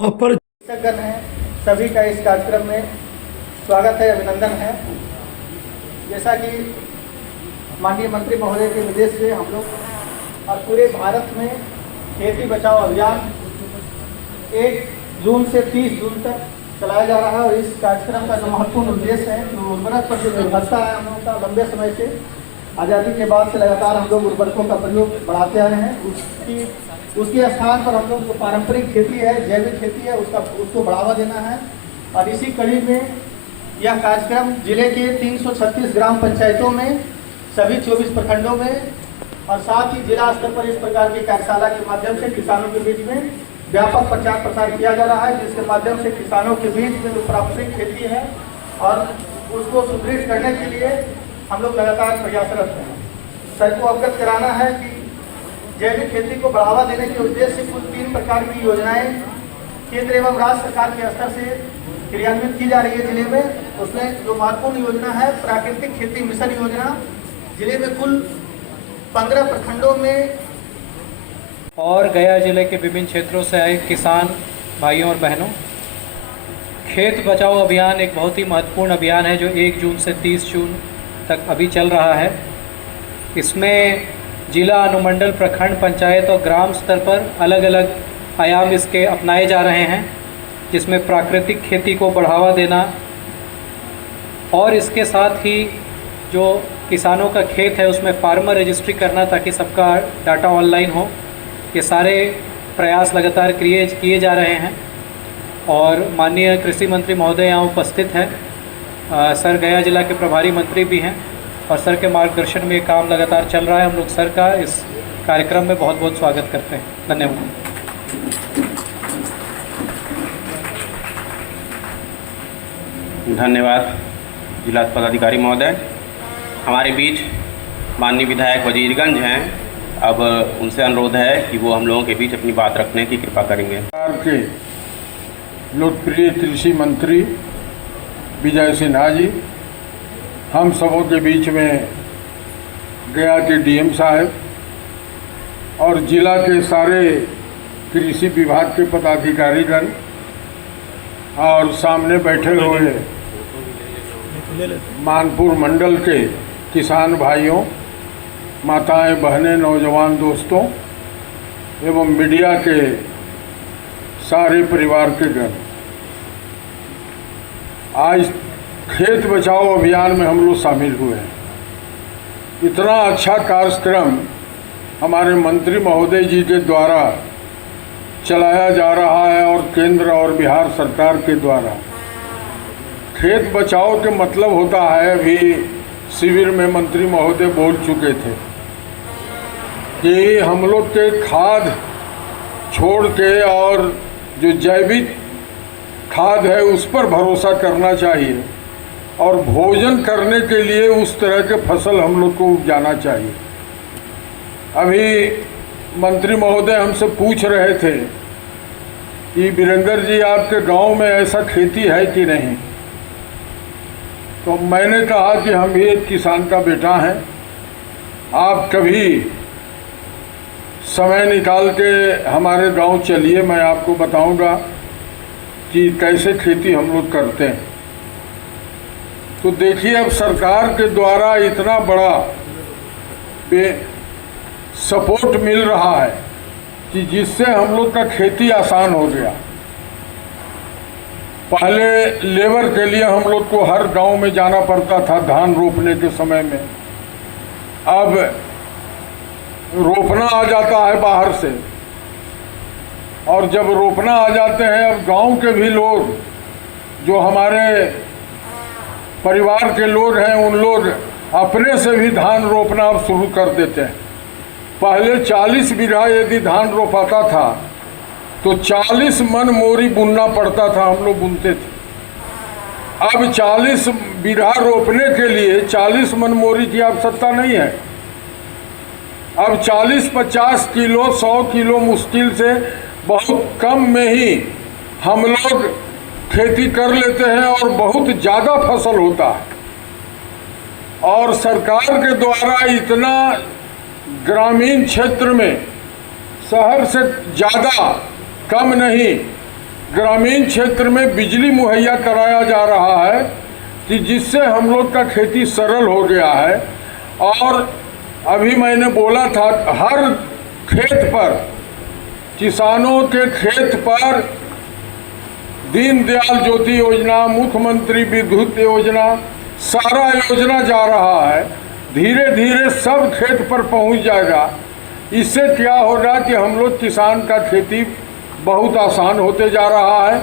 अपर शिक्षकगण हैं, सभी का इस कार्यक्रम में स्वागत है, अभिनंदन है। जैसा कि माननीय मंत्री महोदय के निर्देश से हम लोग और पूरे भारत में खेती बचाओ अभियान 1 जून से 30 जून तक चलाया जा रहा है। और इस कार्यक्रम का जो महत्वपूर्ण उद्देश्य है, जो उर्वरक पर जो निर्भरता है हम लोगों का लंबे समय से, आज़ादी के बाद से लगातार हम लोग उर्वरकों का प्रयोग बढ़ाते आए हैं। उसके स्थान पर हम लोग जो पारंपरिक खेती है, जैविक खेती है, उसको बढ़ावा देना है। और इसी कड़ी में यह कार्यक्रम जिले के 336 ग्राम पंचायतों में, सभी 24 प्रखंडों में और साथ ही जिला स्तर पर इस प्रकार की कार्यशाला के माध्यम से किसानों के बीच में व्यापक प्रचार प्रसार किया जा रहा है, जिसके माध्यम से किसानों के बीच में जो पारंपरिक खेती है और उसको सुदृढ़ करने के लिए हम लोग लगातार प्रयासरत हैं। सर को अवगत कराना है कि जैविक खेती को बढ़ावा देने के उद्देश्य से कुल 3 प्रकार की योजनाएं केंद्र एवं राज्य सरकार के स्तर से क्रियान्वित की जा रही है जिले में। उसमें जो महत्वपूर्ण योजना है प्राकृतिक खेती मिशन योजना, जिले में कुल 15 प्रखंडों में और गया जिले के विभिन्न क्षेत्रों से आए किसान भाइयों और बहनों, खेत बचाओ अभियान एक बहुत ही महत्वपूर्ण अभियान है जो 1 जून से 30 जून तक अभी चल रहा है। इसमें जिला, अनुमंडल, प्रखंड, पंचायत और ग्राम स्तर पर अलग अलग आयाम इसके अपनाए जा रहे हैं, जिसमें प्राकृतिक खेती को बढ़ावा देना और इसके साथ ही जो किसानों का खेत है उसमें फार्मर रजिस्ट्री करना ताकि सबका डाटा ऑनलाइन हो। ये सारे प्रयास लगातार किए जा रहे हैं और माननीय कृषि मंत्री महोदय यहाँ उपस्थित हैं। सर गया जिला के प्रभारी मंत्री भी हैं और सर के मार्गदर्शन में ये काम लगातार चल रहा है। हम लोग सर का इस कार्यक्रम में बहुत बहुत स्वागत करते हैं। धन्यवाद। धन्यवाद जिला पदाधिकारी महोदय। हमारे बीच माननीय विधायक वजीरगंज हैं, अब उनसे अनुरोध है कि वो हम लोगों के बीच अपनी बात रखने की कृपा करेंगे। सरकार के लोकप्रिय कृषि मंत्री विजय सिन्हा जी, हम सबों के बीच में गया के डीएम साहब और जिला के सारे कृषि विभाग के पदाधिकारीगण और सामने बैठे हुए मानपुर मंडल के किसान भाइयों, माताएं, बहनें, नौजवान दोस्तों एवं मीडिया के सारे परिवार के गण, आज खेत बचाओ अभियान में हम लोग शामिल हुए हैं। इतना अच्छा कार्यक्रम हमारे मंत्री महोदय जी के द्वारा चलाया जा रहा है और केंद्र और बिहार सरकार के द्वारा। खेत बचाओ के मतलब होता है, अभी शिविर में मंत्री महोदय बोल चुके थे कि हम लोग के खाद छोड़ के और जो जैविक खाद है उस पर भरोसा करना चाहिए और भोजन करने के लिए उस तरह के फसल हम लोग को उपजाना चाहिए। अभी मंत्री महोदय हमसे पूछ रहे थे कि वीरेंद्र जी आपके गांव में ऐसा खेती है कि नहीं, तो मैंने कहा कि हम भी एक किसान का बेटा हैं, आप कभी समय निकाल के हमारे गांव चलिए, मैं आपको बताऊंगा कि कैसे खेती हम लोग करते हैं। तो देखिए, अब सरकार के द्वारा इतना बड़ा सपोर्ट मिल रहा है कि जिससे हम लोग का खेती आसान हो गया। पहले लेबर के लिए हम लोग को हर गांव में जाना पड़ता था धान रोपने के समय में, अब रोपना आ जाता है बाहर से, और जब रोपना आ जाते हैं अब गांव के भी लोग जो हमारे परिवार के लोग हैं उन लोग अपने से भी धान रोपना अब शुरू कर देते हैं। पहले 40 बीघा यदि धान रोपाता था तो 40 मन मोरी बुनना पड़ता था, हम लोग बुनते थे। अब 40 बीघा रोपने के लिए 40 मन मोरी की आवश्यकता नहीं है। अब 40-50 किलो 100 किलो मुश्किल से बहुत कम में ही हम लोग खेती कर लेते हैं और बहुत ज़्यादा फसल होता है। और सरकार के द्वारा इतना ग्रामीण क्षेत्र में शहर से ज़्यादा कम नहीं ग्रामीण क्षेत्र में बिजली मुहैया कराया जा रहा है कि जिससे हम लोग का खेती सरल हो गया है। और अभी मैंने बोला था हर खेत पर, किसानों के खेत पर दीनदयाल ज्योति योजना, मुख्यमंत्री विद्युत योजना, सारा योजना जा रहा है। धीरे धीरे सब खेत पर पहुंच जाएगा। इससे क्या होगा कि हम लोग किसान का खेती बहुत आसान होते जा रहा है।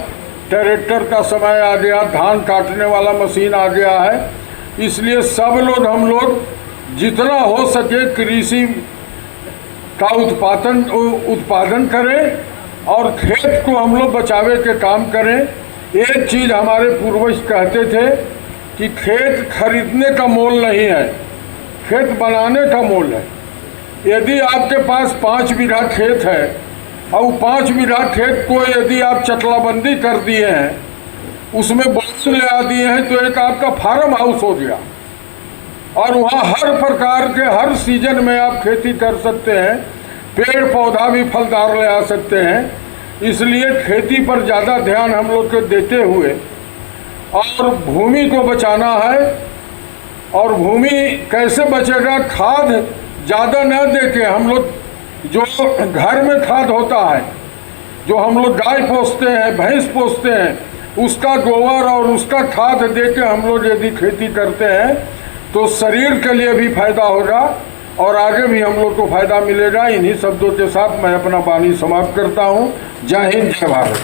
ट्रैक्टर का समय आ गया, धान काटने वाला मशीन आ गया है। इसलिए सब लोग हम लोग जितना हो सके कृषि का उत्पादन करें और खेत को हम लोग बचावे के काम करें। एक चीज़ हमारे पूर्वज कहते थे कि खेत खरीदने का मोल नहीं है, खेत बनाने का मोल है। यदि आपके पास 5 बीघा खेत है और 5 बीघा खेत को यदि आप चटलाबंदी कर दिए हैं, उसमें बोझ लगा दिए हैं, तो एक आपका फार्म हाउस हो गया और वहाँ हर प्रकार के हर सीजन में आप खेती कर सकते हैं, पेड़ पौधा भी फलदार ले आ सकते हैं। इसलिए खेती पर ज़्यादा ध्यान हम लोग को देते हुए और भूमि को बचाना है। और भूमि कैसे बचेगा? खाद ज़्यादा न दे के हम लोग जो घर में खाद होता है, जो हम लोग गाय पोसते हैं, भैंस पोसते हैं, उसका गोबर और उसका खाद दे के हम लोग यदि खेती करते हैं तो शरीर के लिए भी फायदा होगा और आगे भी हम लोग को फायदा मिलेगा। इन्हीं शब्दों के साथ मैं अपना वाणी समाप्त करता हूँ। जय हिंद, जय भारत।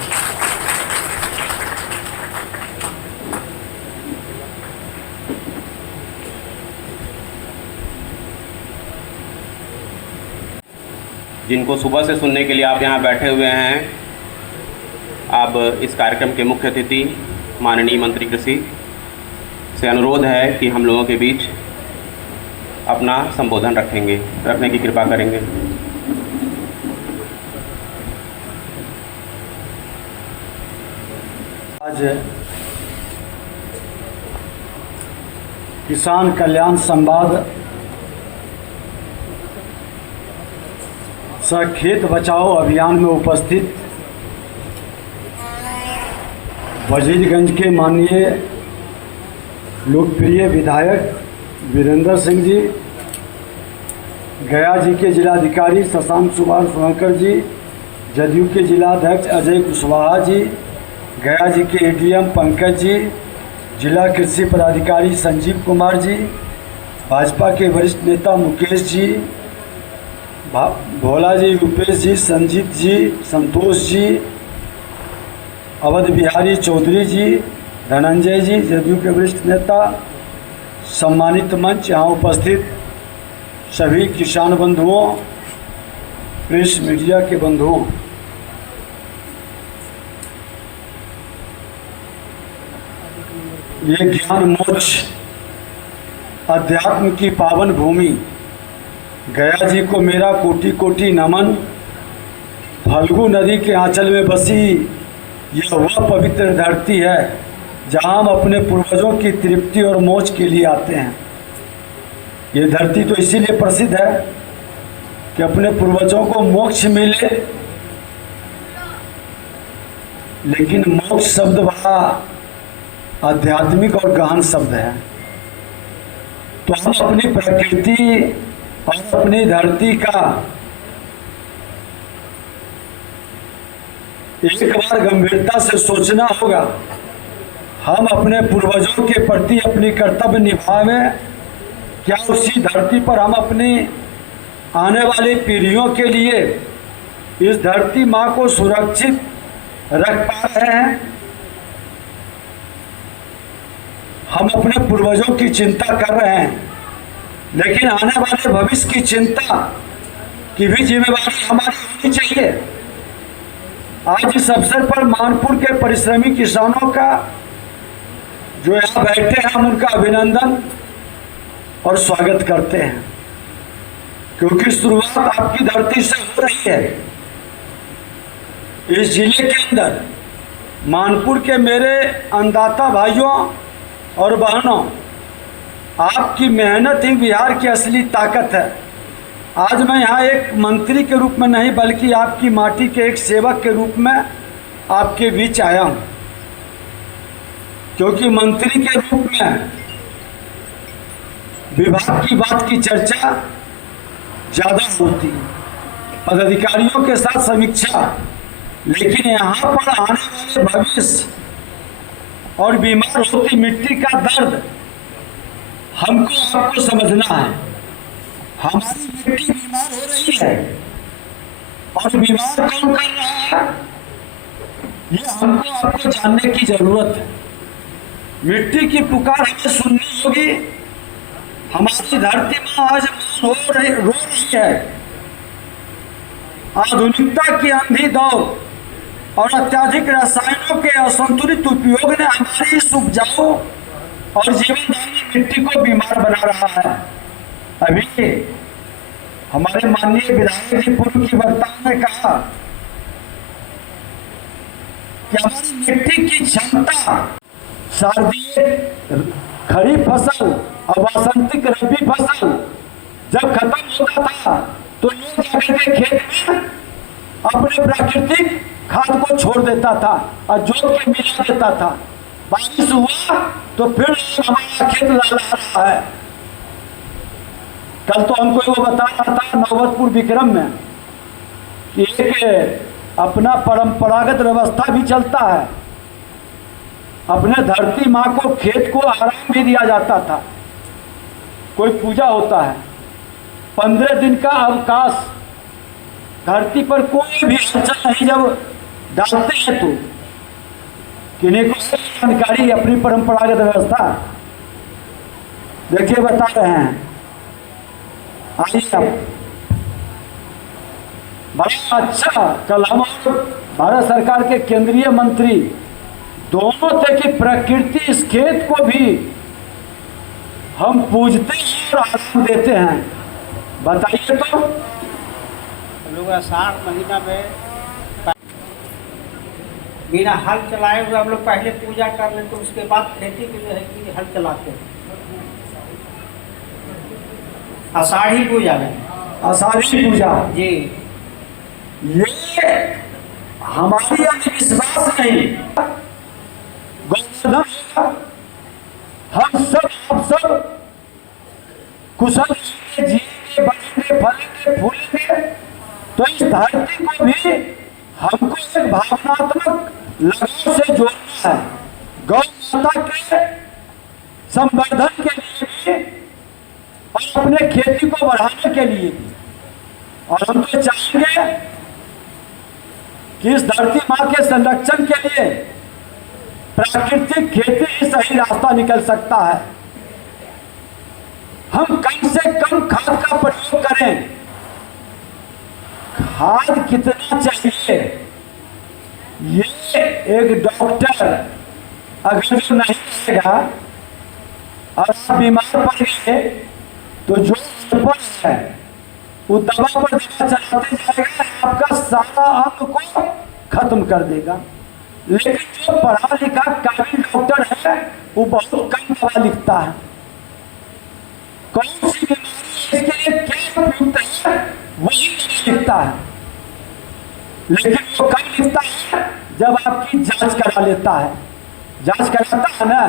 जिनको सुबह से सुनने के लिए आप यहाँ बैठे हुए हैं, अब इस कार्यक्रम के मुख्य अतिथि माननीय मंत्री कृषि से अनुरोध है कि हम लोगों के बीच अपना संबोधन रखने की कृपा करेंगे। आज किसान कल्याण संवाद सह खेत बचाओ अभियान में उपस्थित वजीरगंज के माननीय लोकप्रिय विधायक वीरेंद्र सिंह जी, गया जी के जिलाधिकारी शशांक सुभाष सोनकर जी, जदयू के जिलाध्यक्ष अजय कुशवाहा जी, गया जी के एडीएम पंकज जी, जिला कृषि पदाधिकारी संजीव कुमार जी, भाजपा के वरिष्ठ नेता मुकेश जी, भोला जी, रूपेश जी, संजीत जी, संतोष जी, अवध बिहारी चौधरी जी, धनंजय जी, जदयू के वरिष्ठ नेता, सम्मानित मंच, यहाँ उपस्थित सभी किसान बंधुओं, प्रेस मीडिया के बंधुओं, ये ज्ञान मोक्ष अध्यात्म की पावन भूमि गया जी को मेरा कोटि कोटि नमन। फल्गु नदी के आंचल में बसी यह वह पवित्र धरती है जहाँ हम अपने पूर्वजों की तृप्ति और मोक्ष के लिए आते हैं। ये धरती तो इसीलिए प्रसिद्ध है कि अपने पूर्वजों को मोक्ष मिले, लेकिन मोक्ष शब्द बड़ा आध्यात्मिक और गहन शब्द है। तो हम अपनी प्रकृति और अपनी धरती का एक बार गंभीरता से सोचना होगा। हम अपने पूर्वजों के प्रति अपनी कर्तव्य निभावें, क्या उसी धरती पर हम अपनी आने वाली पीढ़ियों के लिए इस धरती माँ को सुरक्षित रख पा रहे हैं? हम अपने पूर्वजों की चिंता कर रहे हैं, लेकिन आने वाले भविष्य की चिंता की भी जिम्मेवारी हमारी होनी चाहिए। आज इस अवसर पर मानपुर के परिश्रमी किसानों का जो यहाँ बैठे हैं, हम उनका अभिनंदन और स्वागत करते हैं, क्योंकि शुरुआत आपकी धरती से हो रही है। इस जिले के अंदर मानपुर के मेरे अन्नदाता भाइयों और बहनों, आपकी मेहनत ही बिहार की असली ताकत है। आज मैं यहाँ एक मंत्री के रूप में नहीं, बल्कि आपकी माटी के एक सेवक के रूप में आपके बीच आया हूं, क्योंकि मंत्री के रूप में विभाग की बात की चर्चा ज्यादा होती है, पदाधिकारियों के साथ समीक्षा, लेकिन यहाँ पर आने वाले भविष्य और बीमार होती मिट्टी का दर्द हमको आपको समझना है। हमारी मिट्टी बीमार हो रही है और बीमार कौन कर रहा है, ये हमको आपको जानने की जरूरत है। मिट्टी की पुकार हमें सुननी होगी। हमारी धरती माँ आज रो रही है। आधुनिकता की अंधी दौड़ और अत्याधिक रसायनों के असंतुलित उपयोग ने हमारी इस उपजाऊ और जीवनदायी मिट्टी को बीमार बना रहा है। अभी हमारे माननीय विधायक जी पूर्व की वक्ता ने कहा कि हमारी मिट्टी की क्षमता सर्दी खरीफ फसल और वसंतिक रबी फसल जब खत्म होता था तो लोग जाकर के खेत में अपने प्राकृतिक खाद को छोड़ देता था और जोत के मिला देता था। बारिश हुआ तो फिर हमारा खेत लहरा रहा है। कल तो हमको वो बता रहा था नौबतपुर विक्रम में कि एक अपना परंपरागत व्यवस्था भी चलता है। अपने धरती माँ को खेत को आराम भी दिया जाता था। कोई पूजा होता है, 15 दिन का अवकाश, धरती पर कोई भी हलचल नहीं जब डालते हैं तो किन्हीं को जानकारी अपनी परंपरागत व्यवस्था देखिए बता रहे हैं। आइए अब बड़ा अच्छा कल हम भारत सरकार के केंद्रीय मंत्री दोनों थे कि प्रकृति इस खेत को भी हम पूजते हैं और आराम देते हैं। बताइए तो लोग आषाढ़ महीना में बिना हल चलाए हुए हम लोग पहले पूजा कर लेते, उसके बाद खेती के लिए है कि हल चलाते हैं। आषाढ़ी पूजा में, आषाढ़ी पूजा जी, ये हमारी अंधविश्वास नहीं, गोवर्धन होगा, हम सब आप सब कुशल जिएंगे, बढ़ेंगे, फलेंगे, फूलेंगे, तो इस धरती को भी हमको एक भावनात्मक लगाव से जोड़ना है। गौ माता के संवर्धन के लिए भी और अपने खेती को बढ़ाने के लिए भी। और हम तो चाहेंगे कि इस धरती माँ के संरक्षण के लिए प्राकृतिक खेती ही सही रास्ता निकल सकता है। हम कम से कम खाद का प्रयोग करें। खाद कितना चाहिए ये एक डॉक्टर अगर जो नहीं रहेगा और आप बीमार पड़ गए तो जो है वो दवा पर दवा चलाते जाएगा, आपका सारा अंग को खत्म कर देगा। लेकिन जो पढ़ा लिखा काबिल डॉक्टर है वो बहुत कम दवा लिखता है। कौन सी बीमारी इसके लिए क्या उपयुक्त है वही दवा लिखता है, लेकिन वो कब लिखता है जब आपकी जांच करा लेता है। जांच कराता है ना,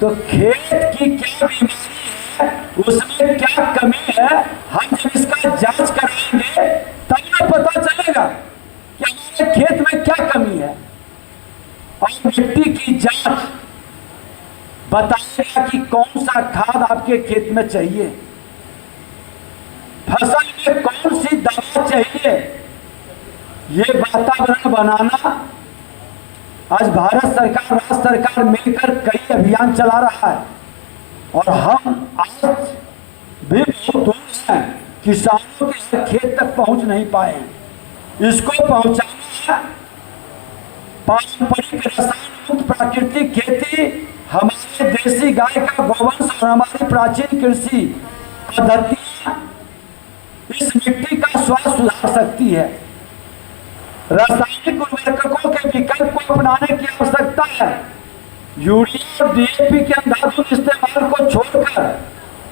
तो खेत की क्या बीमारी है, उसमें क्या कमी है, हम जब इसका जांच कराएंगे तब ना पता चलेगा कि हमारे खेत में क्या कमी है। और मिट्टी की जांच बताएगा कि कौन सा खाद आपके खेत में चाहिए, फसल में कौन सी दवा चाहिए। ये वातावरण बनाना आज भारत सरकार, राज्य सरकार मिलकर कई अभियान चला रहा है और हम आज भी बहुत दूर हैं, किसानों के खेत तक पहुंच नहीं पाए हैं। इसको पहुंचाना पारंपरिक रसायन मुक्त प्राकृतिक खेती, हमारे देसी गाय का गोवंश और हमारी प्राचीन कृषि पद्धतियां इस मिट्टी का स्वास्थ्य सुधार सकती है। रासायनिक उर्वरकों के विकल्प को अपनाने की आवश्यकता है। यूरिया और डीएपी के अंधाधुंध इस्तेमाल को छोड़कर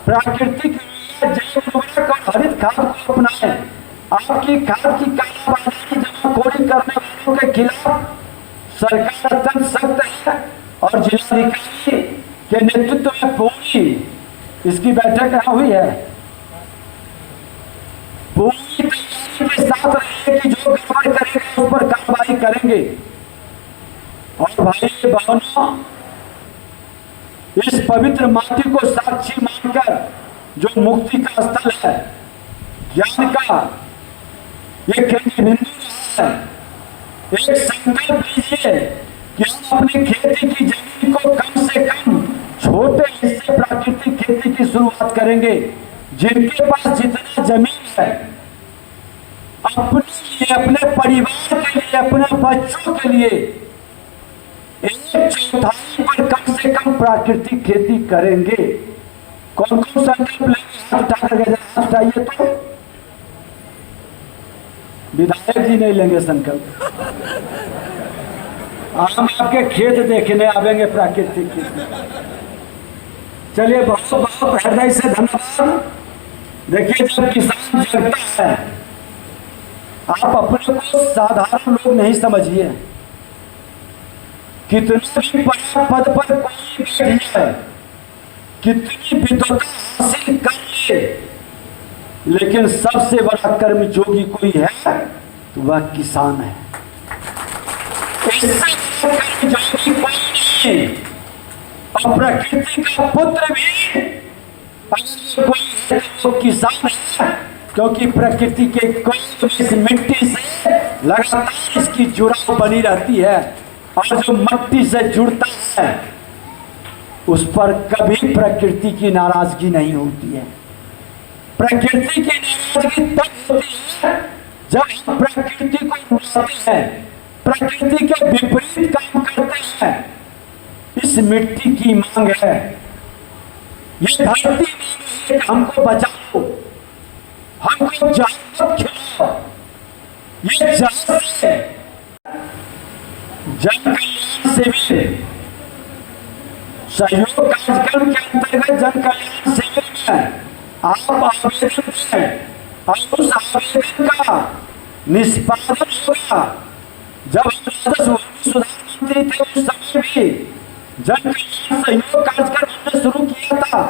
प्राकृतिक यूरिया, जैव उर्वरक और हरित खाद को अपनाएं। आपकी खाद की कालाबाजारी जमा जमाखोरी करने वालों के खिलाफ सरकार अत्यंत सख्त है और जिलाधिकारी के नेतृत्व में पूरी इसकी बैठक यहाँ हुई है। पूरी तैयारी के साथ रहे कि जो गड़बड़ करेगा उस पर कार्रवाई करेंगे। और भाई बहनों, इस पवित्र माटी को साक्षी मानकर जो मुक्ति का स्थल है, ज्ञान का ये केंद्र बिंदु है, एक संकल्प लीजिए कि हम अपनी खेती की जमीन को कम से कम छोटे हिस्से प्राकृतिक खेती की शुरुआत करेंगे। जिनके पास जितना जमीन है, अपने लिए, अपने परिवार के लिए, अपने बच्चों के लिए 1/4 पर कम से कम प्राकृतिक खेती करेंगे। कौन कौन संकल्प लेंगे? हाथ उठाकर हाथ उठाइए। तो विधायक जी नहीं लेंगे संकल्प। हम आपके खेत देखने आवेंगे प्राकृतिक खेती। चलिए, बहुत बहुत हृदय से धन्यवाद। देखिए, जब किसान जगता है, आप अपने को साधारण लोग नहीं समझिए। कितने भी बड़े पद पर कोई बैठ जाए, कितनी विद्वता हासिल कर ले, लेकिन सबसे बड़ा कर्मयोगी कोई है तो वह किसान है। इससे बड़ा कर्मयोगी कोई नहीं। और प्रकृति का पुत्र भी अगर कोई तो किसान है, क्योंकि प्रकृति के कोई इस मिट्टी से लगातार इसकी जुड़ाव बनी रहती है। और जो मिट्टी से जुड़ता है उस पर कभी प्रकृति की नाराजगी नहीं होती है। प्रकृति की नाराजगी तब होती है जब हम प्रकृति को रुलाते हैं, प्रकृति के विपरीत काम करते हैं। इस मिट्टी की मांग है, ये धरती मांग है कि हमको बचाओ, हमको जहां खिलाओ। ये जन कल्याण शिविर सहयोग कार्यक्रम के अंतर्गत जन कल्याण शिविर में आप आवेदन दें और उस आवेदन का निष्पादन होगा। जब हम राजस्व भूमि सुधार मंत्री थे उस समय भी जन कल्याण सहयोग कार्यक्रम हमने शुरू किया था।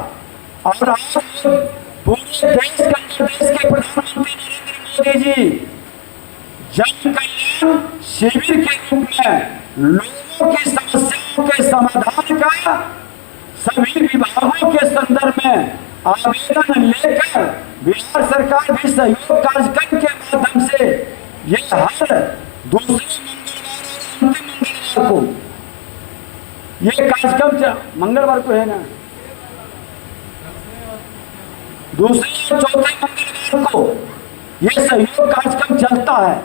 और आज पूरे देश के प्रधानमंत्री नरेंद्र मोदी जी जन कल्याण शिविर के रूप में लोगों की समस्याओं के समाधान का सभी विभागों के संदर्भ में आवेदन लेकर बिहार सरकार भी सहयोग कार्यक्रम के माध्यम से ये हर दूसरे मंगलवार, अंतिम मंगलवार को ये कार्यक्रम मंगलवार को है ना, दूसरे और चौथे मंगलवार को ये सहयोग कार्यक्रम चलता है।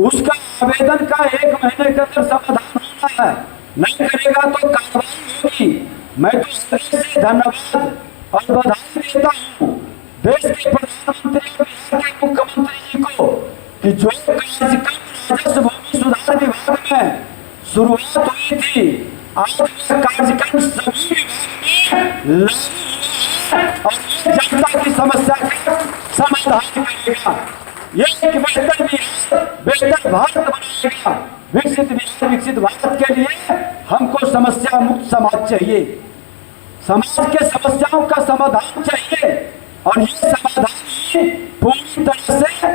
उसका आवेदन का 1 महीने के अंदर समाधान होना है। नहीं करेगा तो कार्रवाई होगी। मैं तो से धन्यवाद और बधाई देता हूँ देश के प्रधानमंत्री और बिहार के मुख्यमंत्री जी को कि जो कार्यक्रम राजस्व भूमि सुधार विभाग में शुरुआत हुई थी, आज यह कार्यक्रम सभी विभाग में लागू है और जनता की समस्या का समाधान करेगा। ये एक बेहतर बिहार, बेहतर भारत बनाएगा। विकसित बिहार, विकसित भारत के लिए हमको समस्या मुक्त समाज चाहिए। समाज के समस्याओं का समाधान चाहिए और ये समाधान ही पूरी तरह से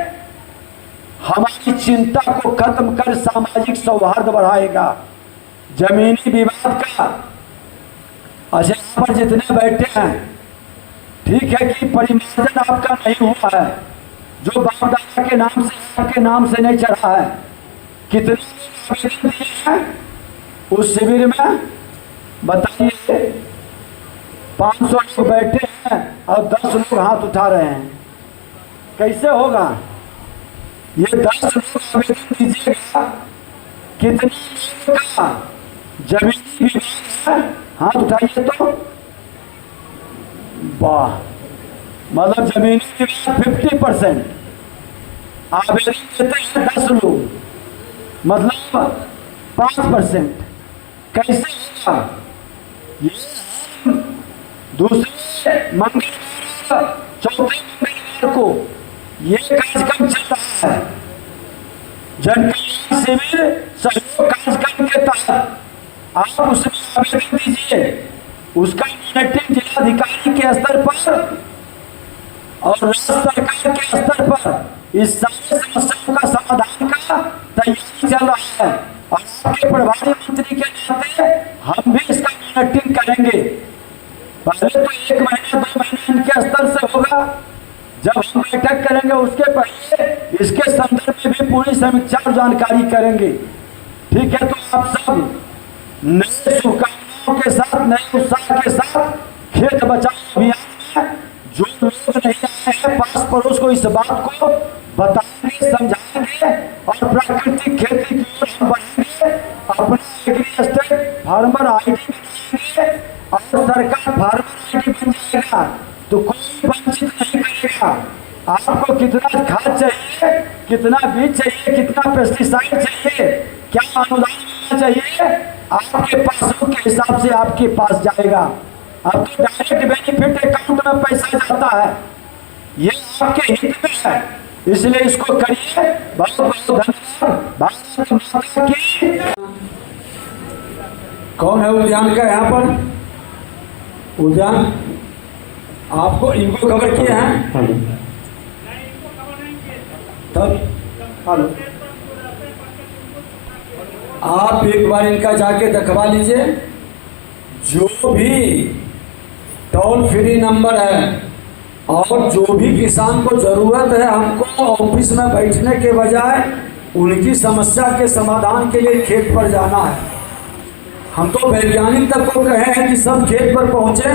हमारी चिंता को खत्म कर सामाजिक सौहार्द बढ़ाएगा। जमीनी विवाद का अच्छा पर जितने बैठे हैं, ठीक है कि परिमार्जन आपका नहीं हुआ है, जो बाप दादा के नाम से आपके नाम से नहीं चढ़ा है। कितने आवेदन दिए हैं उस शिविर में बताइए। 500 लोग बैठे हैं और 10 लोग हाथ उठा रहे हैं, कैसे होगा? ये 10 लोग आवेदन दीजिएगा, कितने लोगों का जमीनी विवाद है? हाथ उठाइए तो वाह, मतलब जमीनी विवाद 50%। आवेदन देते हैं 10 लोग, मतलब 5%। कैसे होगा? ये दूसरे मंगलवार, चौथे मंगलवार को ये कार्यक्रम चल रहा है। जन कल्याण शिविर सहयोग कार्यक्रम के तहत आप उसमें आवेदन दीजिए। उसका मॉनिटरिंग जिलाधिकारी के स्तर पर और राज्य सरकार के स्तर पर इस सारी समस्याओं का समाधान का तैयारी चल रहा है और आपके प्रभारी मंत्री के नाते हम भी इसका मॉनिटरिंग करेंगे। पहले तो 1 महीना 2 महीना इनके स्तर से होगा, जब हम बैठक करेंगे उसके पहले इसके संदर्भ में भी पूरी समीक्षा और जानकारी करेंगे। ठीक है, तो आप सब नए शुभकामनाओं के साथ, नए उत्साह के साथ खेत बचाओ अभियान में जो लोग नहीं आए हैं पास पड़ोस को इस बात को बताएंगे, समझाएंगे और प्राकृतिक खेती की ओर हम बढ़ेंगे। अपना एग्री एस्टेट फार्मर आईडी बनाएंगे और सरकार फार्मर आईडी बन जाएगा तो कोई वंचित नहीं करेगा। आपको कितना खाद चाहिए, कितना बीज चाहिए, कितना पेस्टिसाइड चाहिए, क्या अनुदान मिलना चाहिए, आपके पासों के हिसाब से आपके पास जाएगा। अब तो डायरेक्ट बेनिफिट अकाउंट में पैसा जाता है, ये आपके हित में है, इसलिए इसको करिए। बहुत बहुत धन्यवाद। भारत माता की। कौन है उद्यान का यहाँ पर? उद्यान आपको इनको कवर किए हैं तब? हेलो, आप एक बार इनका जाके दिखवा लीजिए। जो भी टोल फ्री नंबर है और जो भी किसान को जरूरत है, हमको ऑफिस में बैठने के बजाय उनकी समस्या के समाधान के लिए खेत पर जाना है। हम तो वैज्ञानिक तक को कहे हैं कि सब खेत पर पहुंचे,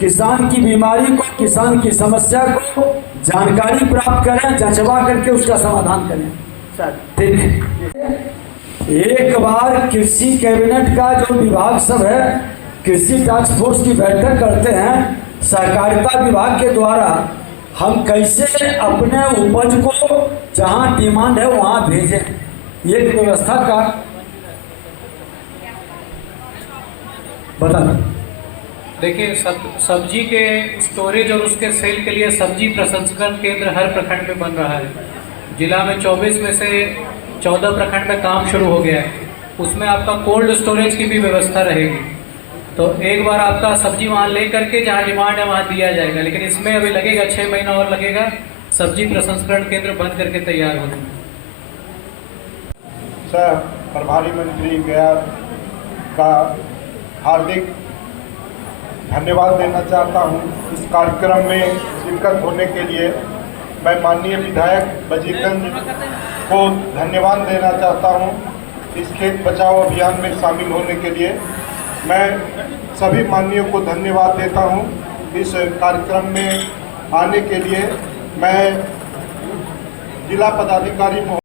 किसान की बीमारी को, किसान की समस्या को जानकारी प्राप्त करें, जंचवा करके उसका समाधान करें। ठीक है, एक बार कृषि कैबिनेट का जो विभाग सब है, कृषि टास्क फोर्स की बैठक करते हैं, सहकारिता विभाग के द्वारा हम कैसे अपने उपज को जहां डिमांड है वहां भेजें, ये व्यवस्था का बता। देखिए, सब्जी के स्टोरेज और उसके सेल के लिए सब्जी प्रसंस्करण केंद्र हर प्रखंड में बन रहा है। जिला में 24 में से 14 प्रखंड में काम शुरू हो गया है। उसमें आपका कोल्ड स्टोरेज की भी व्यवस्था रहेगी। तो एक बार आपका सब्जी वहाँ ले करके जहाँ डिमांड है वहाँ दिया जाएगा, लेकिन इसमें अभी लगेगा 6 महीना और लगेगा सब्जी प्रसंस्करण केंद्र बन करके तैयार होने में। सर, प्रभारी मंत्री गया का हार्दिक धन्यवाद देना चाहता हूं। इस कार्यक्रम में शिरकत होने के लिए मैं माननीय विधायक बजीरगंज को धन्यवाद देना चाहता हूं। इस खेत बचाओ अभियान में शामिल होने के लिए मैं सभी माननीयों को धन्यवाद देता हूं। इस कार्यक्रम में आने के लिए मैं जिला पदाधिकारी